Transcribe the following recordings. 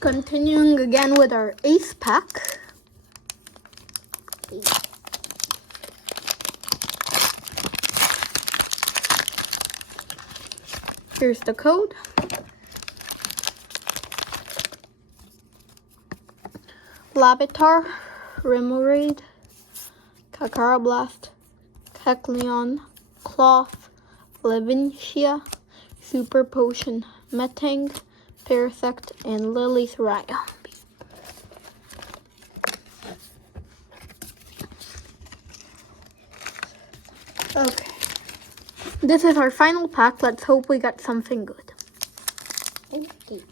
Continuing again with our ace pack. Here's the code. Larvitar, Remoraid, Kakarablast, Kecleon, Cloth, Levincia, Super Potion, Metang, Parasect, and Lily's Raya. Okay. This is our final pack. Let's hope we got something good. Okay.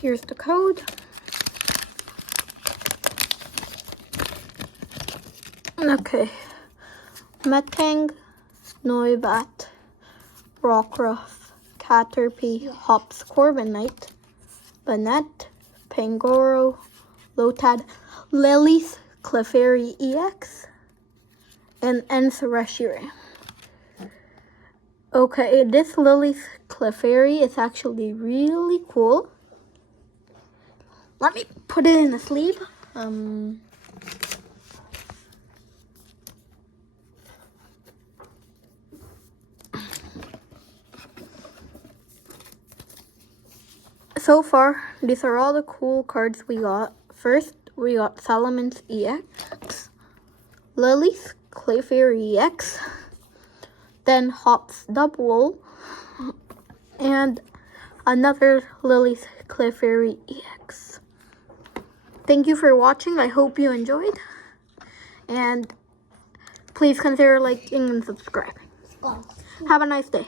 Here's the code. Okay. Metang, Noibat, Rockruff, Caterpie, Hops, Corviknight, Banette, Pangoro, Lotad, Lily's Clefairy EX, and Encereshire. Okay, this Lily's Clefairy is actually really cool. Let me put it in the sleeve. So far, these are all the cool cards we got. First, we got Salamence EX, Lily's Clefairy EX, then Hops Double, and another Lily's Clefairy EX. Thank you for watching. I hope you enjoyed. And please consider liking and subscribing. Have a nice day.